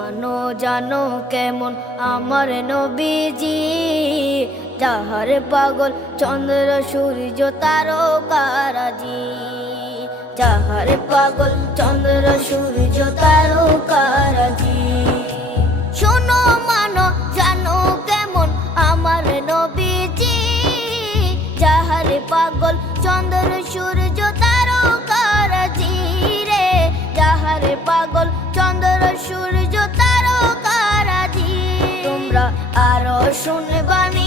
মানো জানো কেমন আমার নবীজি, যাহার পাগল চন্দ্র সূর্য তারকারাজি, যাহার পাগল চন্দ্র সূর্য তারকারাজি। শোনো মানো জানো কেমন আমার নবীজি, যাহার পাগল চন্দ্র সূর্য তারকারাজি রে, যাহার পাগল চন্দ্র সূর্য তারকারাজি। তোমরা আরো শুনবানি